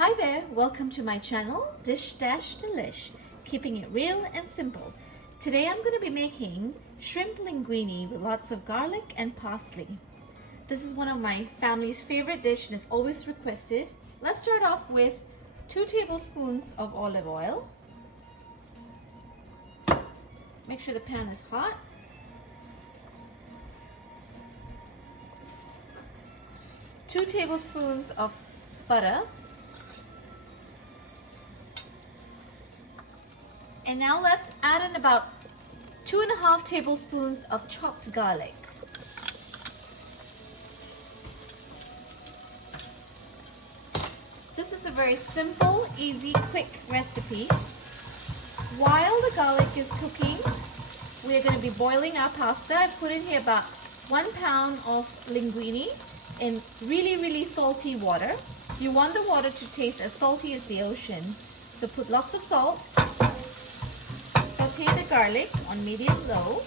Hi there, welcome to my channel, DishDashDelish, keeping it real and simple. Today I'm going to be making shrimp linguine with lots of garlic and parsley. This is one of my family's favorite dish and is always requested. Let's start off with 2 tablespoons of olive oil. Make sure the pan is hot. Two tablespoons of butter. And now let's add in about 2.5 tablespoons of chopped garlic. This is a very simple, easy, quick recipe. While the garlic is cooking, we're going to be boiling our pasta. I put in here about 1 pound of linguine in really salty water. You want the water to taste as salty as the ocean. So put lots of salt. Saute the garlic on medium-low.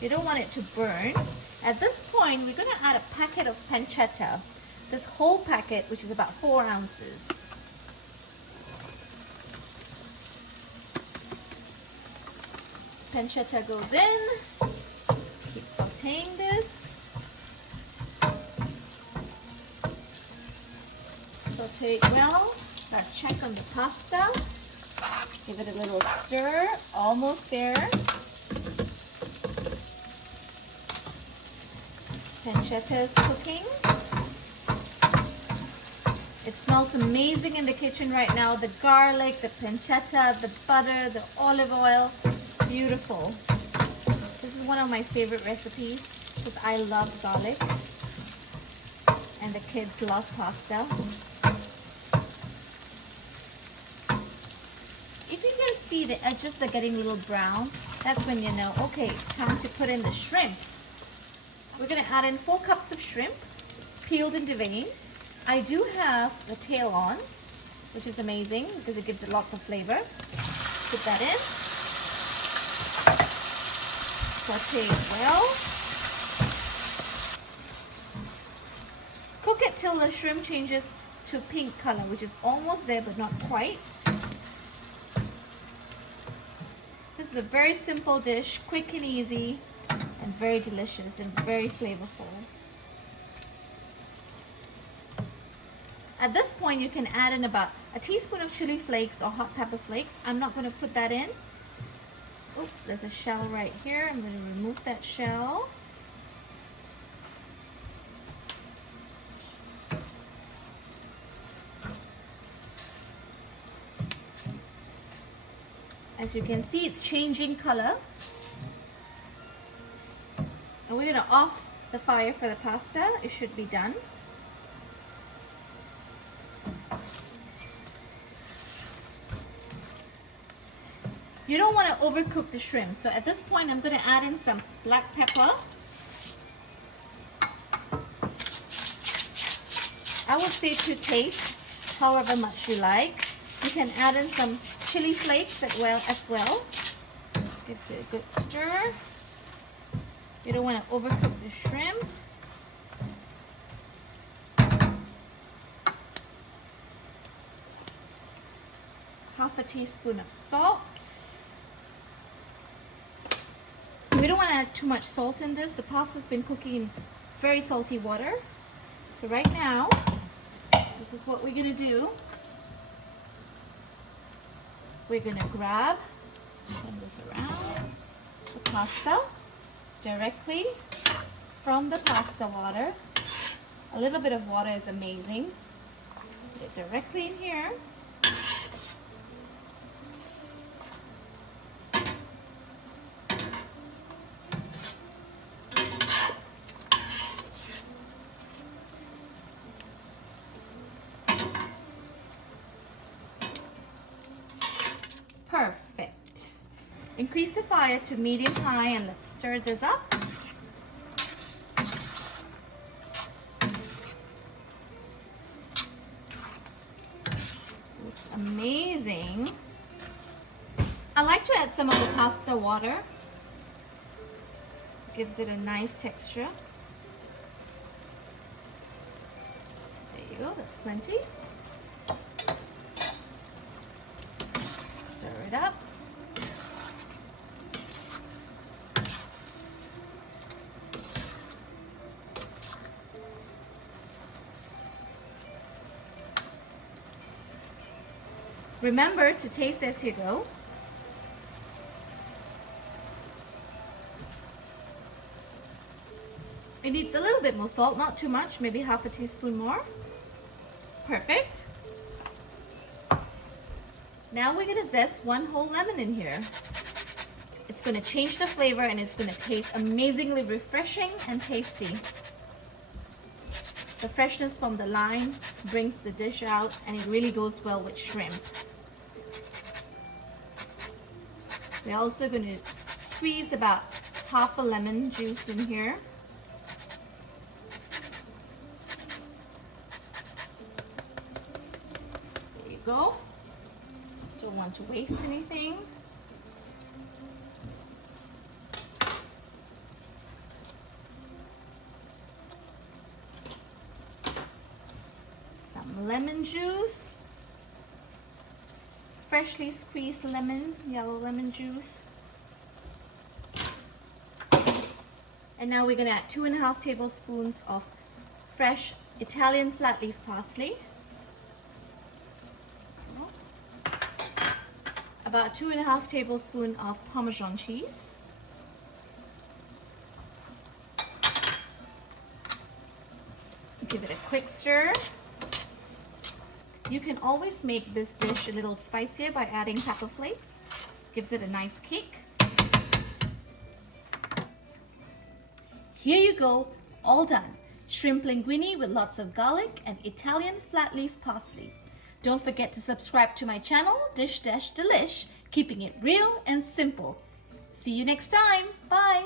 You don't want it to burn. At this point, we're going to add a packet of pancetta. This whole packet, which is about 4 ounces. Pancetta goes in. Keep sauteing this. Saute it well. Let's check on the pasta. Give it a little stir. Almost there. Pancetta is cooking. It smells amazing in the kitchen right now. The garlic, the pancetta, the butter, the olive oil. Beautiful. This is one of my favorite recipes because I love garlic and the kids love pasta. If you can see the edges are getting a little brown, that's when you know, okay, it's time to put in the shrimp. We're going to add in 4 cups of shrimp, peeled and deveined. I do have the tail on, which is amazing because it gives it lots of flavor. Put that in. Saute it well. Cook it till the shrimp changes to pink color, which is almost there but not quite. This is a very simple dish, quick and easy, and very delicious and very flavorful. At this point, you can add in about a teaspoon of chili flakes or hot pepper flakes. I'm not going to put that in. Oops, there's a shell right here. I'm going to remove that shell. As you can see, it's changing color. And we're going to off the fire for the pasta. It should be done. You don't want to overcook the shrimp. So at this point, I'm going to add in some black pepper. I would say to taste, however much you like. You can add in some chili flakes as well. Give it a good stir. You don't want to overcook the shrimp. Half a teaspoon of salt. We don't want to add too much salt in this. The pasta's been cooking in very salty water. So right now, this is what we're going to do. We're going to grab, turn this around, the pasta directly from the pasta water. A little bit of water is amazing. Put it directly in here. Perfect. Increase the fire to medium-high and let's stir this up. Looks amazing. I like to add some of the pasta water. Gives it a nice texture. There you go, that's plenty. it up. Remember to taste as you go. It needs a little bit more salt, not too much, maybe half a teaspoon more. Perfect. Now we're going to zest 1 whole lemon in here. It's going to change the flavor and it's going to taste amazingly refreshing and tasty. The freshness from the lime brings the dish out and it really goes well with shrimp. We're also going to squeeze about half a lemon juice in here. There you go. Don't want to waste anything. Some lemon juice. Freshly squeezed lemon, yellow lemon juice. And now we're going to add 2.5 tablespoons of fresh Italian flat leaf parsley. About 2.5 tablespoons of Parmesan cheese. Give it a quick stir. You can always make this dish a little spicier by adding pepper flakes. Gives it a nice kick. Here you go, all done. Shrimp linguine with lots of garlic and Italian flat leaf parsley. Don't forget to subscribe to my channel, DishDashDelish, keeping it real and simple. See you next time. Bye.